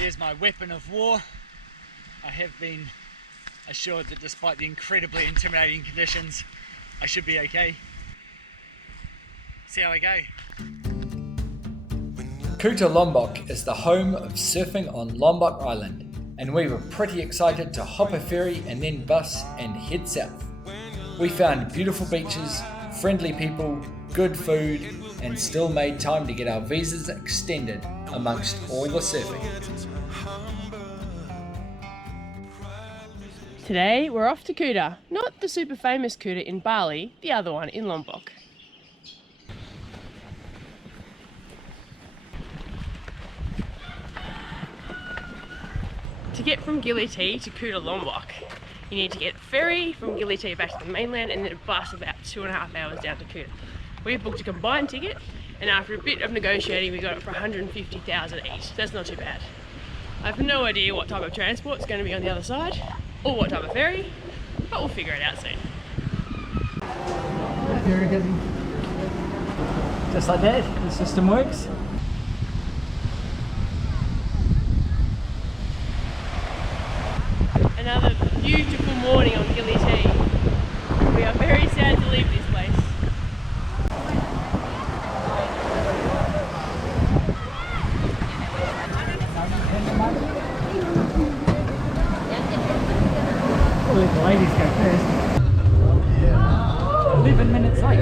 There's my weapon of war. I have been assured that despite the incredibly intimidating conditions, I should be okay. See how I go. Kuta Lombok is the home of surfing on Lombok Island, and we were pretty excited to hop a ferry and then bus and head south. We found beautiful beaches, friendly people, good food, and still made time to get our visas extended amongst all the surfing. Today we're off to Kuta, not the super famous Kuta in Bali, the other one in Lombok. To get from Gili to Kuta Lombok, you need to get a ferry from Gili back to the mainland and then a bus about 2.5 hours down to Kuta. We've booked a combined ticket, and after a bit of negotiating we got it for 150,000 each. That's not too bad. I have no idea what type of transport is going to be on the other side, or what type of ferry, but we'll figure it out soon. Very good. Just like that, the system works. Another beautiful morning on Gili. We are very sad to leave this place. We'll let the ladies go first. 11 minutes late.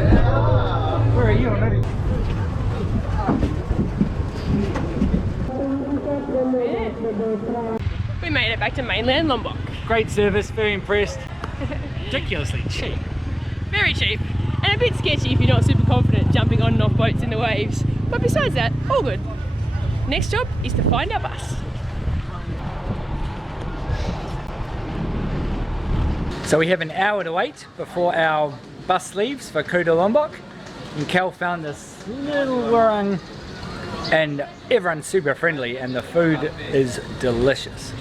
Where are you already? We made it back to mainland Lombok. Great service, very impressed. Ridiculously cheap. Very cheap, and a bit sketchy if you're not super confident jumping on and off boats in the waves. But besides that, all good. Next job is to find our bus. So we have an hour to wait before our bus leaves for Kuta Lombok. And Cal found this little warung, and everyone's super friendly and the food is delicious.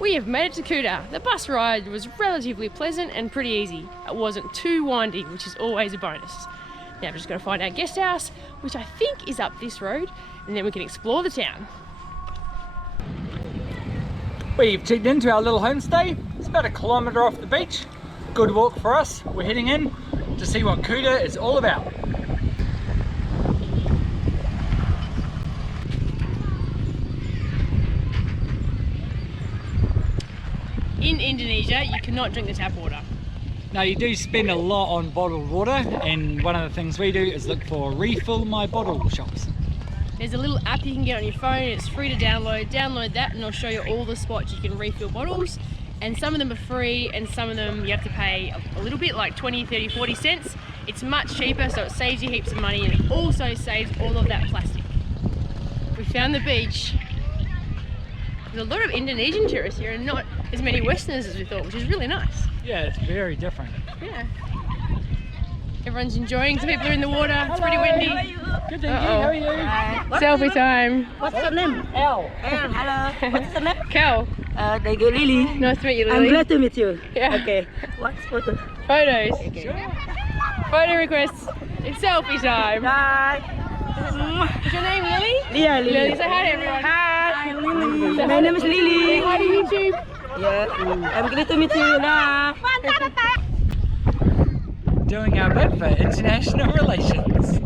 We have made it to Kuta. The bus ride was relatively pleasant and pretty easy. It wasn't too windy, which is always a bonus. Now we're just going to find our guest house, which I think is up this road, and then we can explore the town. We've checked into our little homestay. It's about 1 kilometre off the beach. Good walk for us. We're heading in to see what Kuta is all about. In Indonesia, you cannot drink the tap water. Now you do spend a lot on bottled water, and one of the things we do is look for refill my bottle shops. There's a little app you can get on your phone. It's free to download. Download that and it'll show you all the spots you can refill bottles. And some of them are free and some of them you have to pay a little bit, like 20, 30, 40 cents. It's much cheaper, so it saves you heaps of money, and it also saves all of that plastic. We found the beach. There's a lot of Indonesian tourists here and not as many Westerners as we thought, which is really nice. Yeah, it's very different. Yeah. Everyone's enjoying. Some people are in the water. It's pretty windy. Good, thank you. How are you? Selfie time. What's your name? Al. Hello. What's your name? Cal. Thank you, Lily. Nice to meet you, Lily. I'm glad to meet you. Yeah. Okay. What's photo? Photos. Okay. Sure. Photo requests. It's selfie time. Hi. What's your name, Lily? Leah, Lily. Lily, say hi to everyone. Hi, Lily. My name is Lily. Say hi to YouTube. Yeah. I'm glad to meet you. Nah. Doing our bit for international relations.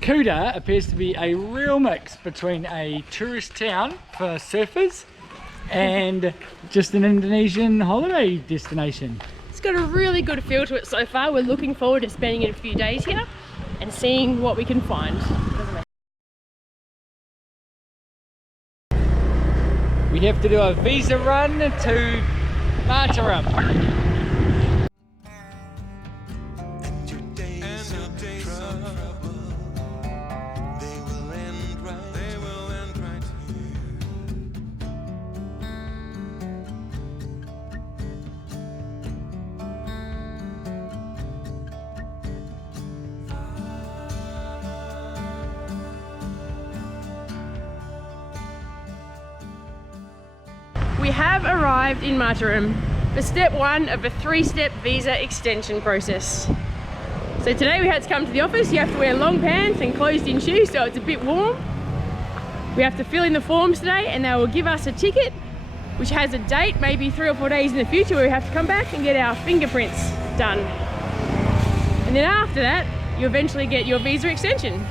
Kuta appears to be a real mix between a tourist town for surfers and just an Indonesian holiday destination. It's got a really good feel to it so far. We're looking forward to spending a few days here and seeing what we can find. We have to do a visa run to Mataram. we have arrived in Mataram for step 1 of a 3-step visa extension process. So today we had to come to the office. You have to wear long pants and closed-in shoes, so it's a bit warm. We have to fill in the forms today, and they will give us a ticket which has a date, maybe 3 or 4 days in the future, where we have to come back and get our fingerprints done. And then after that, you eventually get your visa extension.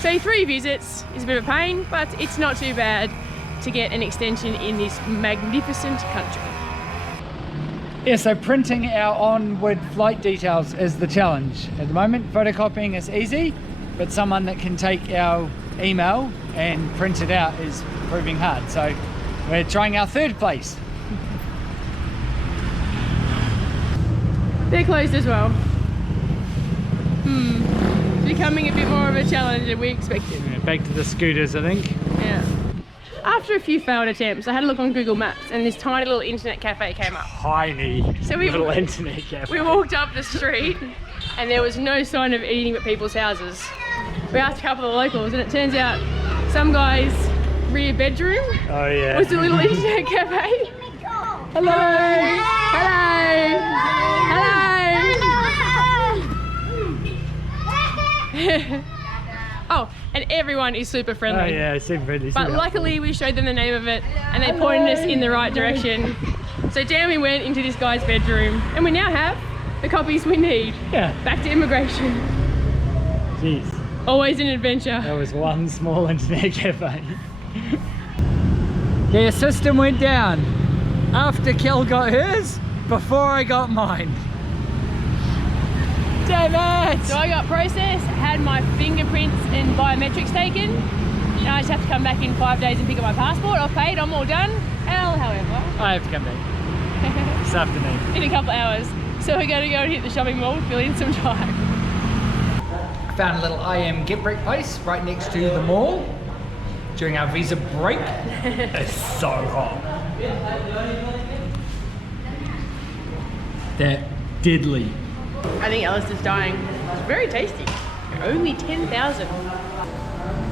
So 3 visits is a bit of a pain, but it's not too bad to get an extension in this magnificent country. Yeah, so printing our onward flight details is the challenge. At the moment, photocopying is easy, but someone that can take our email and print it out is proving hard. So we're trying our 3rd place. They're closed as well. It's becoming a bit more of a challenge than we expected. Yeah, back to the scooters, I think. Yeah. After a few failed attempts, I had a look on Google Maps and this tiny little internet cafe came up. Tiny little internet cafe. We walked up the street and there was no sign of anything but people's houses. We asked a couple of the locals and it turns out some guy's rear bedroom was a little internet cafe. Hello! Hello! Hello! Oh, and everyone is super friendly. Oh yeah, super friendly. But luckily we showed them the name of it and they pointed us in the right direction. So down we went into this guy's bedroom and we now have the copies we need. Yeah. Back to immigration. Jeez. Always an adventure. That was one small internet cafe. Their system went down after Kel got hers, before I got mine. Damn it! So I got processed, had my fingerprints and biometrics taken. Now I just have to come back in 5 days and pick up my passport. I've paid, I'm all done. However, I have to come back this afternoon. in a couple of hours. So we're going to go and hit the shopping mall, fill in some time. Found a little Get Break place right next to the mall during our visa break. It's so hot. They're deadly. I think Alistair's dying. It's very tasty. Only 10,000.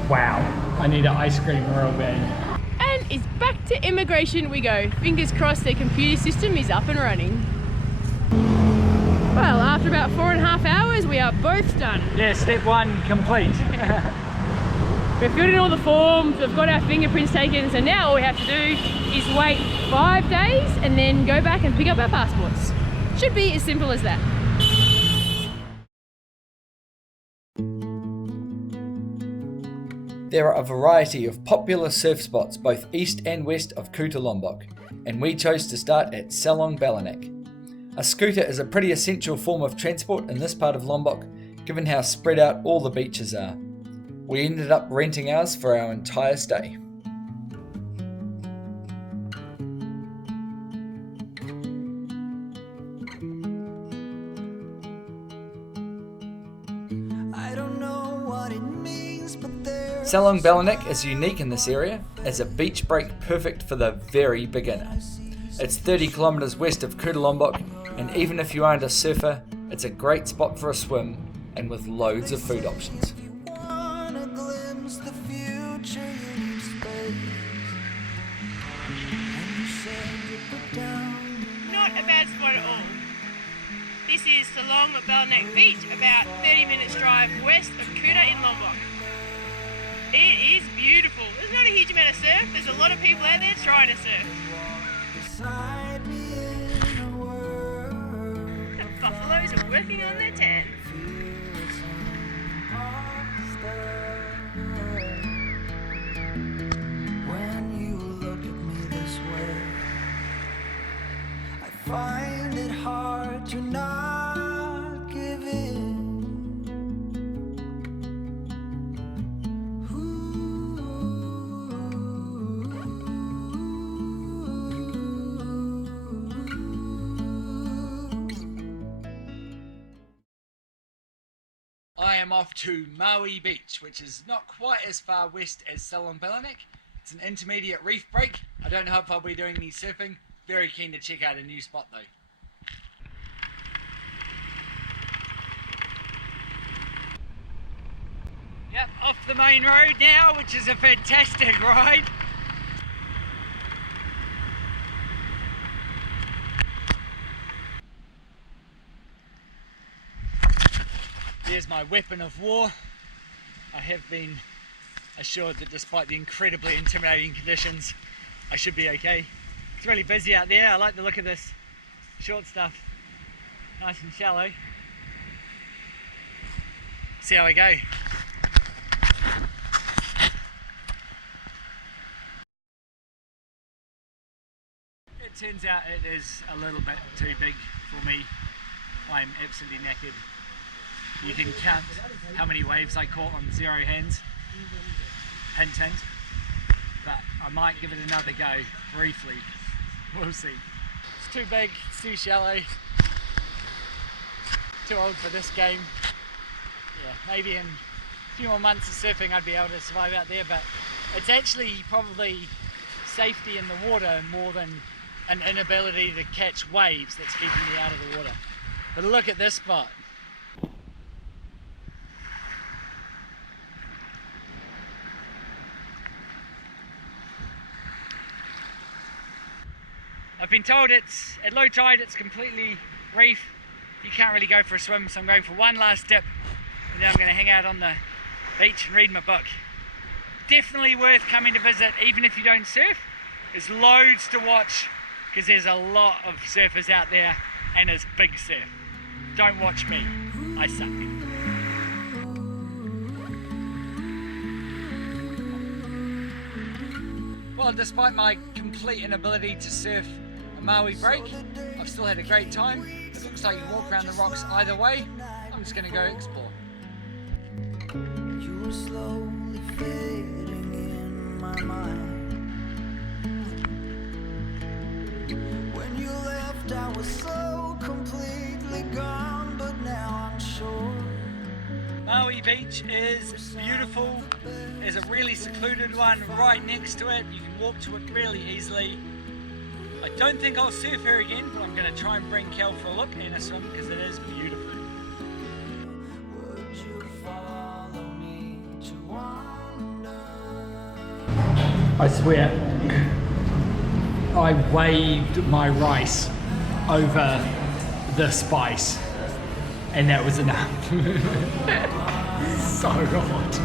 Wow. I need an ice cream real bad. And it's back to immigration we go. Fingers crossed their computer system is up and running. Well, after about 4.5 hours, we are both done. Yeah, step 1 complete. We've filled in all the forms, we've got our fingerprints taken, so now all we have to do is wait 5 days and then go back and pick up our passports. Should be as simple as that. There are a variety of popular surf spots both east and west of Kuta Lombok, and we chose to start at Selong Balanak. A scooter is a pretty essential form of transport in this part of Lombok, given how spread out all the beaches are. We ended up renting ours for our entire stay. Selong Balanak is unique in this area as a beach break perfect for the very beginner. It's 30 kilometers west of Kuta Lombok, and even if you aren't a surfer, it's a great spot for a swim and with loads of food options. Not a bad spot at all. This is Selong Balanak Beach, about 30 minutes drive west of Kuta in Lombok. It is beautiful. There's not a huge amount of surf. There's a lot of people out there trying to surf. The buffaloes are working on their tan. When you look at me this way, I find it hard to not give in. I am off to Mawi Beach, which is not quite as far west as Selong Balanak. It's an intermediate reef break. I don't know if I'll be doing any surfing. Very keen to check out a new spot though. Yep, off the main road now, which is a fantastic ride. There's my weapon of war. I have been assured that despite the incredibly intimidating conditions, I should be okay. It's really busy out there. I like the look of this short stuff. Nice and shallow. See how we go. It turns out it is a little bit too big for me. I'm absolutely knackered. You can count how many waves I caught on 0 hands. Hint hint. But I might give it another go briefly. We'll see. It's too big, it's too shallow. Too old for this game. Yeah, maybe in a few more months of surfing I'd be able to survive out there, but it's actually probably safety in the water more than an inability to catch waves that's keeping me out of the water. But look at this spot. I've been told it's at low tide, it's completely reef. You can't really go for a swim, so I'm going for one last dip and then I'm going to hang out on the beach and read my book. Definitely worth coming to visit, even if you don't surf. There's loads to watch because there's a lot of surfers out there and it's big surf. Don't watch me, I suck. Well, despite my complete inability to surf a Maui break, I've still had a great time. It looks like you walk around the rocks either way. I'm just going to go explore. You were slowly fading in my mind. When you left, I was so completely gone, but now I'm sure. Maui Beach is beautiful. There's a really secluded one right next to it. You can walk to it really easily. I don't think I'll surf here again, but I'm going to try and bring Kel for a look and a swim because it is beautiful. Would you follow me to wander? I swear, I waved my rice over the spice and that was enough. So hot.